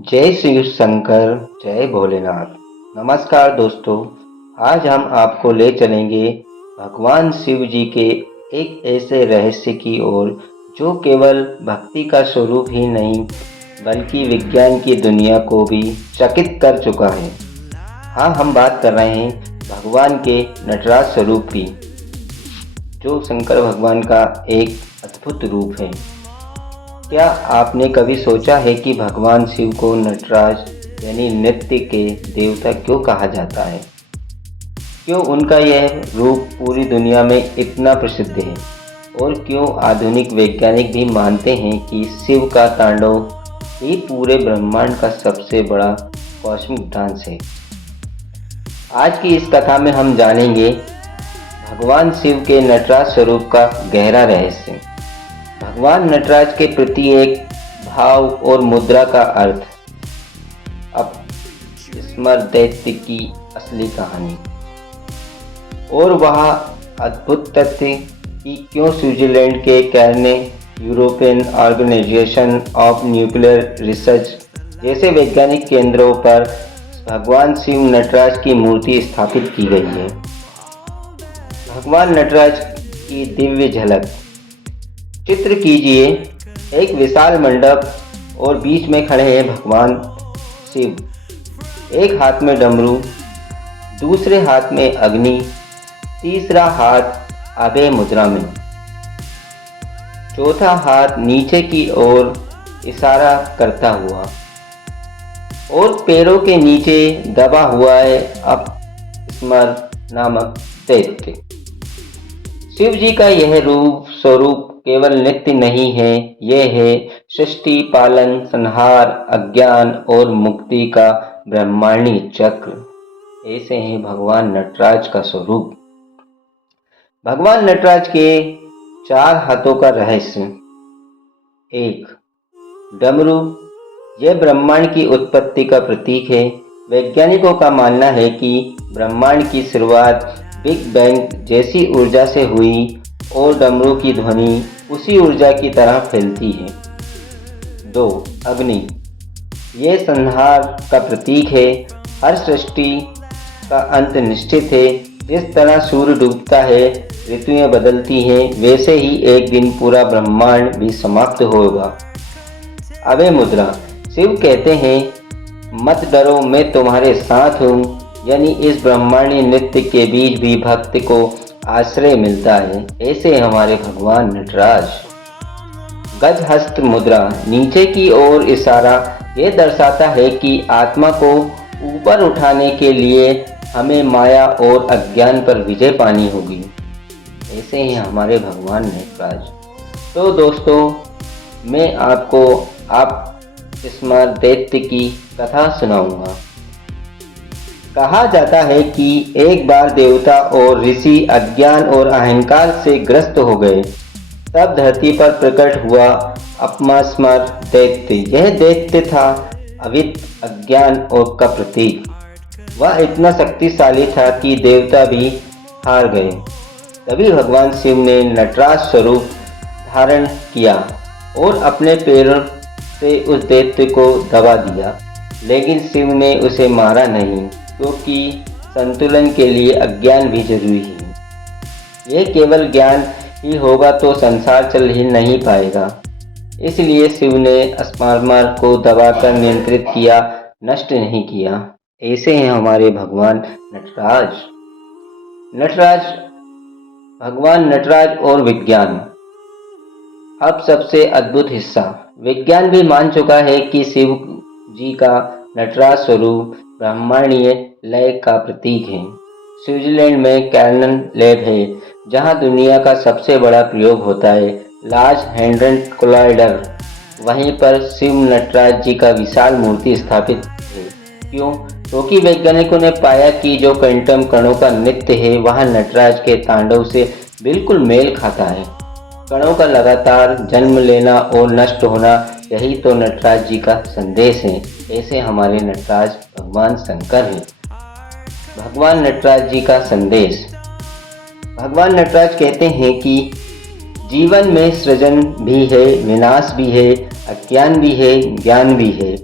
जय शिव शंकर, जय भोलेनाथ। नमस्कार दोस्तों, आज हम आपको ले चलेंगे भगवान शिव जी के एक ऐसे रहस्य की ओर जो केवल भक्ति का स्वरूप ही नहीं बल्कि विज्ञान की दुनिया को भी चकित कर चुका है। हाँ, हम बात कर रहे हैं भगवान के नटराज स्वरूप की, जो शंकर भगवान का एक अद्भुत रूप है। क्या आपने कभी सोचा है कि भगवान शिव को नटराज यानी नृत्य के देवता क्यों कहा जाता है? क्यों उनका यह रूप पूरी दुनिया में इतना प्रसिद्ध है? और क्यों आधुनिक वैज्ञानिक भी मानते हैं कि शिव का तांडव ही पूरे ब्रह्मांड का सबसे बड़ा कॉस्मिक डांस है? आज की इस कथा में हम जानेंगे भगवान शिव के नटराज स्वरूप का गहरा रहस्य, भगवान नटराज के प्रति एक भाव और मुद्रा का अर्थ, अब स्मर दैत्य की असली कहानी, और वह अद्भुत तथ्य कि क्यों स्विट्जरलैंड के CERN European Organization of Nuclear Research जैसे वैज्ञानिक केंद्रों पर भगवान शिव नटराज की मूर्ति स्थापित की गई है। भगवान नटराज की दिव्य झलक चित्र कीजिए। एक विशाल मंडप और बीच में खड़े हैं भगवान शिव। एक हाथ में डमरू, दूसरे हाथ में अग्नि, तीसरा हाथ अभय मुद्रा में, चौथा हाथ नीचे की ओर इशारा करता हुआ, और पैरों के नीचे दबा हुआ है अपस्मर नामक दैत्य। शिव जी का यह स्वरूप केवल नित्य नहीं है, यह है सृष्टि, पालन, संहार, अज्ञान और मुक्ति का ब्रह्मांडी चक्र। ऐसे हैं भगवान नटराज का स्वरूप। भगवान नटराज के चार हाथों का रहस्य। एक, डमरू। यह ब्रह्मांड की उत्पत्ति का प्रतीक है। वैज्ञानिकों का मानना है कि ब्रह्मांड की शुरुआत बिग बैंग जैसी ऊर्जा से हुई और डमरू की ध्वनि उसी ऊर्जा की तरह फैलती है। 2, अग्नि। यह संहार का प्रतीक है। हर सृष्टि का अंत निश्चित है। जिस तरह सूर्य डूबता है, ऋतुएं बदलती हैं, वैसे ही एक दिन पूरा ब्रह्मांड भी समाप्त होगा। अभय मुद्रा। शिव कहते हैं, मत डरो, मैं तुम्हारे साथ हूँ। यानी इस ब्रह्मांडी नृत्य के बीच भी भक्त को आश्रय मिलता है। ऐसे हमारे भगवान नटराज। गजहस्त मुद्रा, नीचे की ओर इशारा, यह दर्शाता है कि आत्मा को ऊपर उठाने के लिए हमें माया और अज्ञान पर विजय पानी होगी। ऐसे ही हमारे भगवान नटराज। तो दोस्तों, मैं आपको अपस्मर दैत्य की कथा सुनाऊंगा। कहा जाता है कि एक बार देवता और ऋषि अज्ञान और अहंकार से ग्रस्त हो गए। तब धरती पर प्रकट हुआ अपस्मर दैत्य। यह दैत्य था अविद्य, अज्ञान और का प्रतीक। वह इतना शक्तिशाली था कि देवता भी हार गए। तभी भगवान शिव ने नटराज स्वरूप धारण किया और अपने पैरों से उस दैत्य को दबा दिया। लेकिन शिव ने उसे मारा नहीं, क्योंकि संतुलन के लिए अज्ञान भी जरूरी है। यह केवल ज्ञान ही होगा तो संसार चल ही नहीं पाएगा। इसलिए शिव ने अपस्मर को दबाकर नियंत्रित किया, नष्ट नहीं किया। ऐसे हैं हमारे भगवान नटराज। भगवान नटराज और विज्ञान। अब सबसे अद्भुत हिस्सा। विज्ञान भी मान चुका है कि शिव जी का नटराज स्वरूप ब्रह्मांडीय लय का प्रतीक है। स्विट्जरलैंड में कैर्ने लैब है, जहां दुनिया का सबसे बड़ा प्रयोग होता है, लार्ज हैंड्रन कोलाइडर। वहीं पर शिव नटराज जी का विशाल मूर्ति स्थापित है। क्यों? क्योंकि वैज्ञानिकों ने पाया कि जो क्वांटम कणों का नृत्य है, वह नटराज के तांडव से बिल्कुल मेल खाता है। कणों का लगातार जन्म लेना और नष्ट होना, यही तो नटराज जी का संदेश है। ऐसे हमारे नटराज भगवान शंकर हैं। भगवान नटराज जी का संदेश। भगवान नटराज कहते हैं कि जीवन में सृजन भी है, विनाश भी है, अज्ञान भी है, ज्ञान भी है।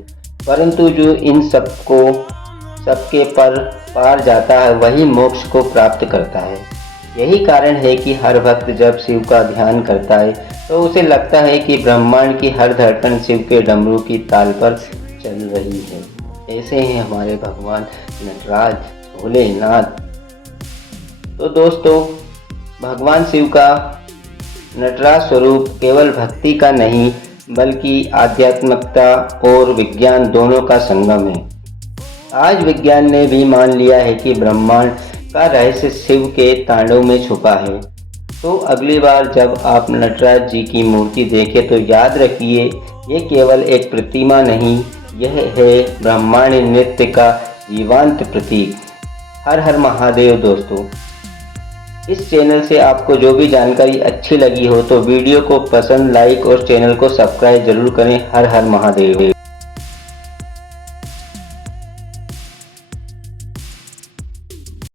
परंतु जो इन सबके पर पार जाता है वही मोक्ष को प्राप्त करता है। यही कारण है कि हर भक्त जब शिव का ध्यान करता है तो उसे लगता है कि ब्रह्मांड की हर धड़कन शिव के डमरू की ताल पर चल रही है। ऐसे हैं हमारे भगवान नटराज भोलेनाथ। तो दोस्तों, भगवान शिव का नटराज स्वरूप केवल भक्ति का नहीं बल्कि आध्यात्मिकता और विज्ञान दोनों का संगम है। आज विज्ञान ने भी मान लिया है कि ब्रह्मांड का रहस्य शिव के तांडव में छुपा है। तो अगली बार जब आप नटराज जी की मूर्ति देखें तो याद रखिए, ये केवल एक प्रतिमा नहीं, यह है ब्रह्मांड नृत्य का जीवंत प्रतीक। हर हर महादेव। दोस्तों, इस चैनल से आपको जो भी जानकारी अच्छी लगी हो तो वीडियो को पसंद, लाइक और चैनल को सब्सक्राइब जरूर करें। हर हर महादेव।